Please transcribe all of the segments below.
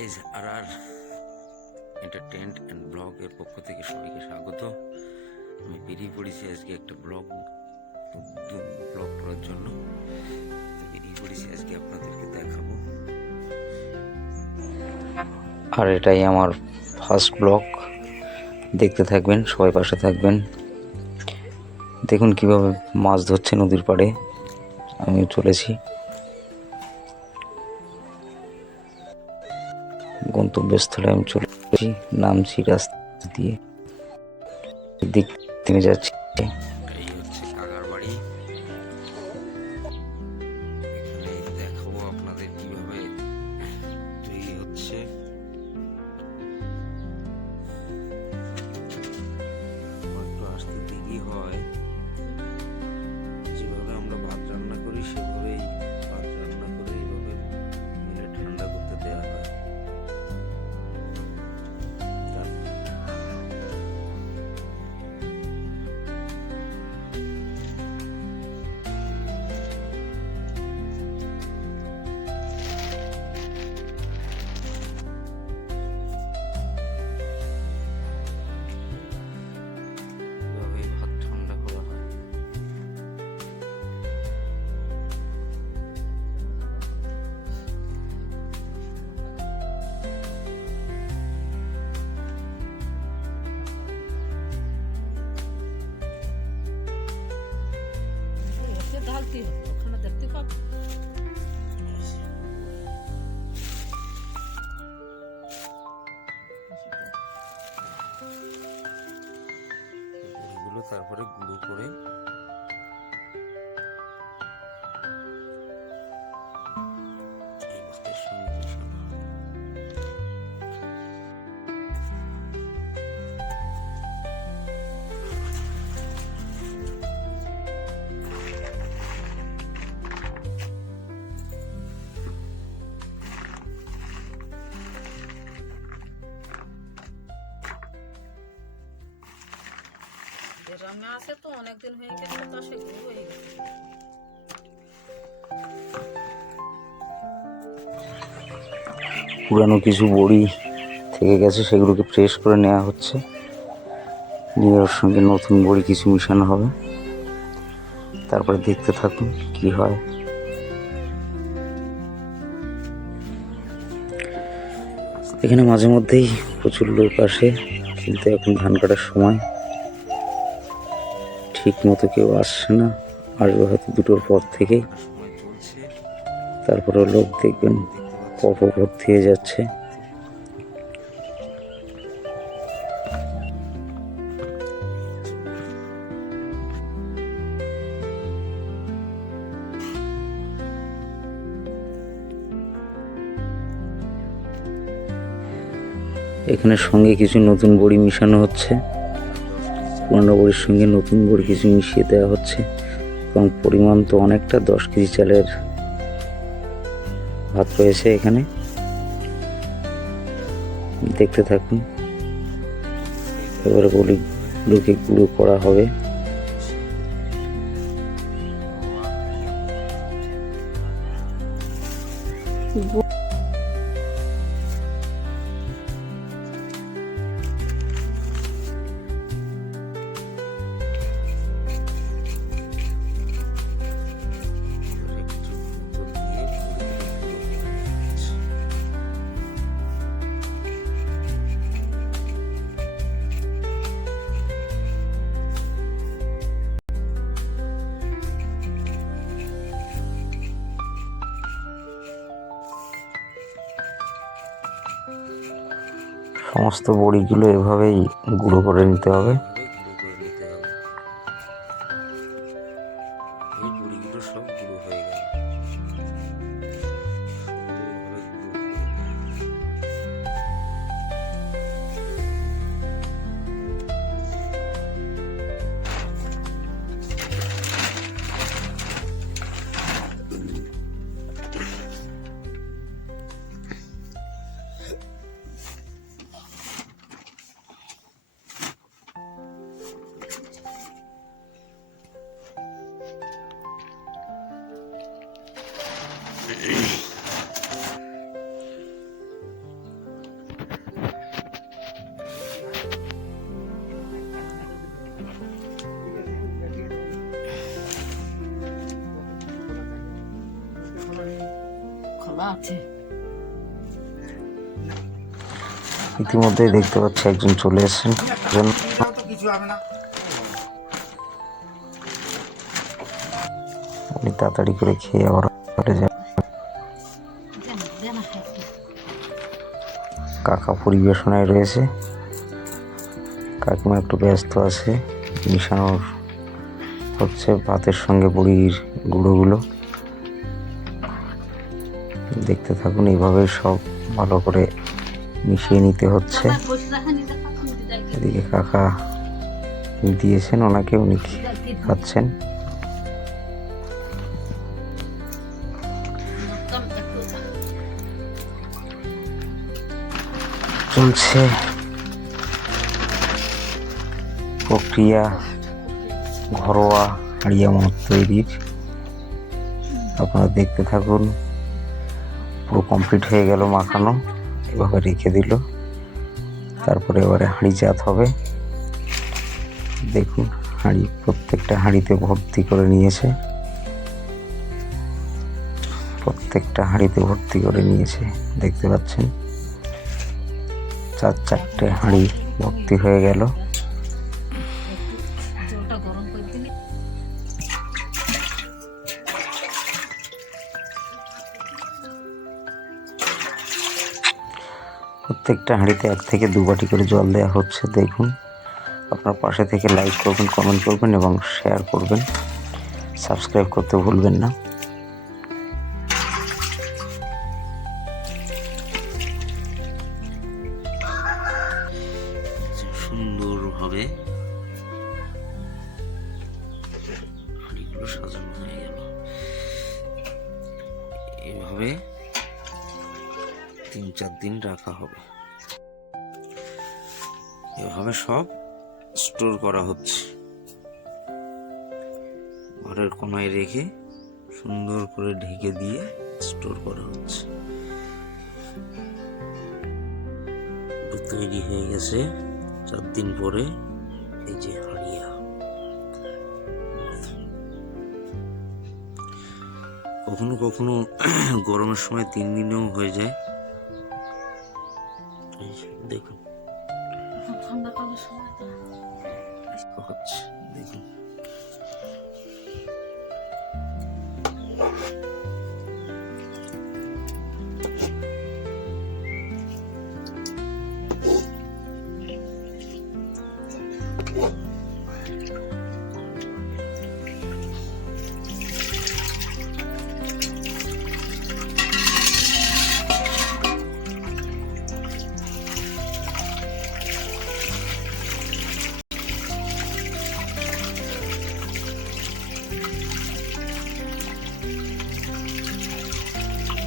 Guys R entertained and ব্লগের পক্ষ থেকে সবাইকে স্বাগত। আমি বেরিয়ে পড়েছি আজকে একটা ব্লগ করার জন্য। বেরিয়ে পড়েছি আজকে আপনাদেরকে দেখাবো। আর এটাই আমার ফার্স্ট ব্লগ, দেখতে থাকবেন, সবাই পাশে থাকবেন। দেখুন কিভাবে মাছ ধরছে নদীর পাড়ে। আমিও চলেছি গন্তব্যস্থলে। আমি চলে এসেছি, নামছি রাস্তা দিয়ে, দিক থেমে যাচ্ছি। এই হচ্ছে কাকার বাড়ি। এখানে দেখাবো আপনাদের কিভাবে তৈরি হচ্ছে। একটু আসতে দেরি হয়। যেভাবে আমরা ভাত রান্না করি সেভাবেই ভাত রান্না করে এইভাবে মিলে ঠান্ডা করতে দেওয়া হয়। डालती हो तो खाना देखते कब এগুলো তারপরে গুঁড়ো করে এই ভাতের সঙ্গে মেশানো হয়। গ্রামে আসে তো অনেকদিন হয়ে গেছে, তো সেগুলো হয়ে গেছে। পুরানো কিছু বড়ি থেকে গেছে, সেগুলোকে ফ্রেশ করে নেওয়া হচ্ছে, নিয়ে ওর সঙ্গে নতুন বড়ি কিছু মিশানো হবে। তারপরে দেখতে থাকুন কি হয়। এখানে মাঝে মধ্যেই প্রচুর লোক আসে, কিন্তু এখন ধান কাটার সময়, ঠিক মতো কেউ আসছে না। আসবে হয়তো 2টোর পর থেকেই। তারপরে লোক দেখবেন পরপর ভর্তি হয়ে যাচ্ছে। এখানে সঙ্গে কিছু নতুন বড়ি মিশানো হচ্ছে, পুরানো বড়ির সঙ্গে নতুন বড়ি কিছু মিশিয়ে দেওয়া হচ্ছে। এবং পরিমাণ তো অনেকটা, 10 কেজি চালের ভাত রয়েছে এখানে। দেখতে থাকুন। এবারে বড়িগুলোকে গুঁড়ো করা হবে। সমস্ত বড়িগুলো এভাবেই গুঁড়ো করে নিতে হবে। এই বড়িগুলো সব গুঁড়ো হয়ে গেল। কলা আছে। ইতিমধ্যেই দেখতে পাচ্ছি একজন চলে এসেছেন। উনি তাড়াতাড়ি করে খেয়ে আবার ঘরে যান। কাকা পরিবেশনায় রয়েছে, কাকিমা একটু ব্যস্ত আছে, মিশানোর হচ্ছে ভাতের সঙ্গে বড়ির গুঁড়োগুলো। দেখতে থাকুন, এইভাবে সব ভালো করে মিশিয়ে নিতে হচ্ছে। এদিকে কাকা দিয়েছেন ওনাকে, উনি খাচ্ছেন। চলছে প্রক্রিয়া ঘরোয়া হাড়িয়া মদ তৈরির। আপনারা দেখতে থাকুন। পুরো কমপ্লিট হয়ে গেল মাখানো, এভাবে রেখে দিল। তারপরে এবারে হাঁড়ি জাত হবে। দেখুন হাঁড়ি, প্রত্যেকটা হাঁড়িতে ভর্তি করে নিয়েছে, প্রত্যেকটা হাঁড়িতে ভর্তি করে নিয়েছে। দেখতে পাচ্ছেন 4-4টে হাঁড়ি ভর্তি হয়ে গেল। প্রত্যেকটা হাঁড়িতে 1 থেকে 2 বাটি করে জল দেওয়া হচ্ছে। দেখুন, আপনার পাশে থেকে লাইক করবেন, কমেন্ট করবেন এবং শেয়ার করবেন। সাবস্ক্রাইব করতে ভুলবেন না। সুন্দরভাবে হাঁড়িগুলো সাজানো হয়ে গেল। এভাবে 3-4 দিন রাখা হবে। এভাবে সব স্টোর করা হচ্ছে। ঘরের কোনায় রেখে সুন্দর করে ঢেকে দিয়ে স্টোর করা হচ্ছে। তৈরি হয়ে গেছে 4 দিন পরে। এই যে হাড়িয়া, কখনো কখনো গরমের সময় 3 দিনেও হয়ে যায়। দেখুন ঠান্ডাকালের সময় হচ্ছে, দেখুন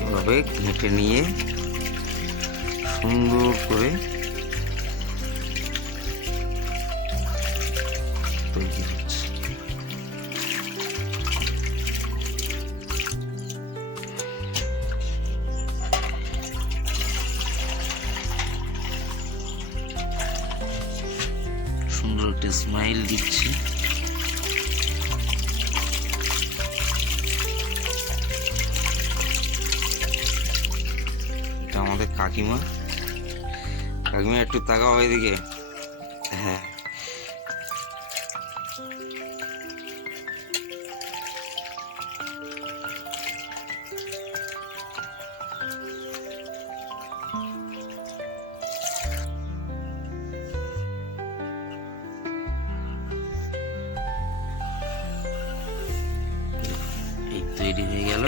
এভাবে ঘেঁটে নিয়ে সুন্দর করে তৈরি হচ্ছে। সুন্দর একটা স্মাইল দিচ্ছি। আমাদের কাকিমা, কাকিমা একটু তাকাও এদিকে। হ্যাঁ, এই তৈরি হয়ে গেল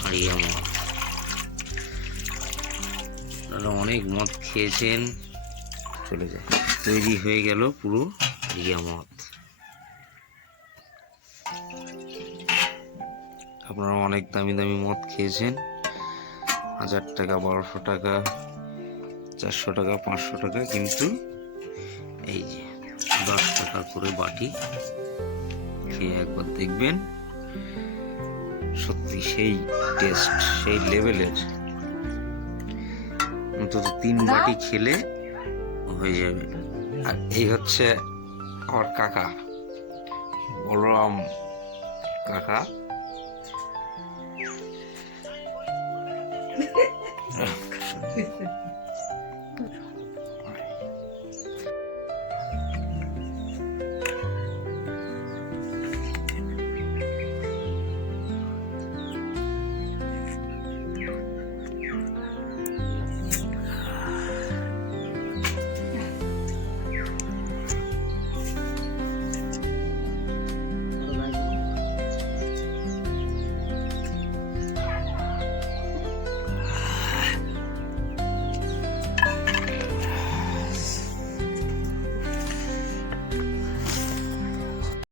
হাড়িয়া মদ। আপনারা অনেক মদ খেয়েছেন, চলে যায়। তৈরি হয়ে গেল পুরো হাড়িয়া মদ। আপনারা অনেক দামি দামি মদ খেয়েছেন, 1000 টাকা, 1200 টাকা, 400 টাকা, 500 টাকা, কিন্তু এই যে 10 টাকা করে বাটি, খেয়ে একবার দেখবেন, সত্যি সেই টেস্ট, সেই লেভেলের। অন্তত 3 বাটি খেলে হয়ে যাবে। আর এই হচ্ছে আমার কাকা, বলরাম কাকা।